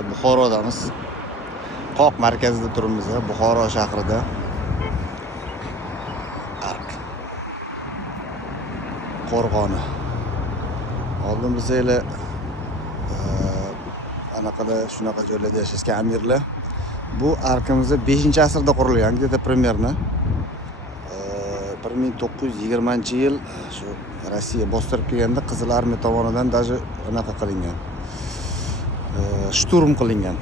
Hozir Buxorodamiz. Qoq markazida turibmiz, Buxoro shahrida. Ark qo'rg'oni. Oldin biz shunaqa joylarda yashashgan amirlar. Bu arkimiz 5-asrda qurilgan, где-то примерно 1920-yil shu Rossiya bostirib kelganda Qizil armiya tomonidan даже unaqa qilingan. Shturm qilingan.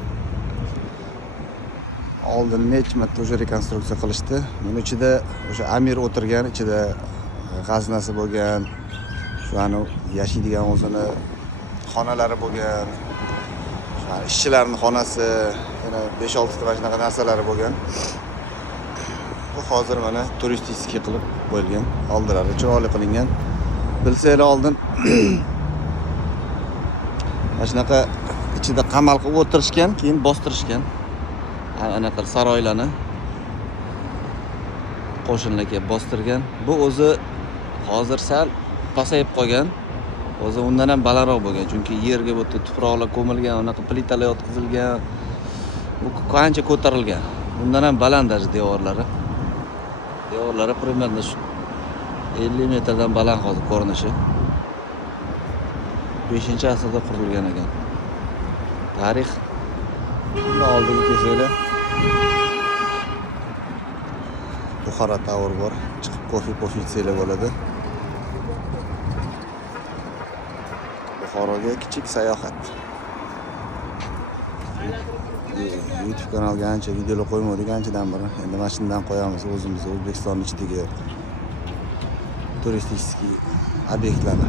Oldin necha marta o'sha rekonstruksiya qilishdi. Buning ichida o'sha amir o'tirgan, ichida g'aznasi bo'lgan, shu yashaydigan o'zini xonalari bo'lgan, shu ishchilarning xonasi, yana 5-6 ta mana shunaqa narsalari bo'lgan. Bu hozir mana turistik qilib qo'yilgan, oldilari chiroyli qilingan. Bilsanglar oldin mana shunaqa ichida qamal qilib o'tirishgan, keyin bostirishgan. Anaqa saroylarni qo'shinlar kelib bostirgan. Bu o'zi hozir sal pasayib qolgan. O'zi undan ham balandroq bo'lgan, chunki yerga bu tuproqlar ko'milgan, unaqa plitalar yotqizilgan. Bu qancha ko'tarilgan. Bundan ham baland devorlari. Devorlari примерно 50 metrdan baland hozir ko'rinishi. 5-asrda qurilgan ekan. Tarix bundan oldingi kesanglar Buxoro Tower bor. Chiqib kofe ichsanglar bo'ladi. Buxoroga kichik sayohat. YouTube kanalga ancha videolar qo'ymadik, anchadan beri. Endi mana shundan qo'yamiz o'zimiz O'zbekiston ichidagi turistik obyektlarni.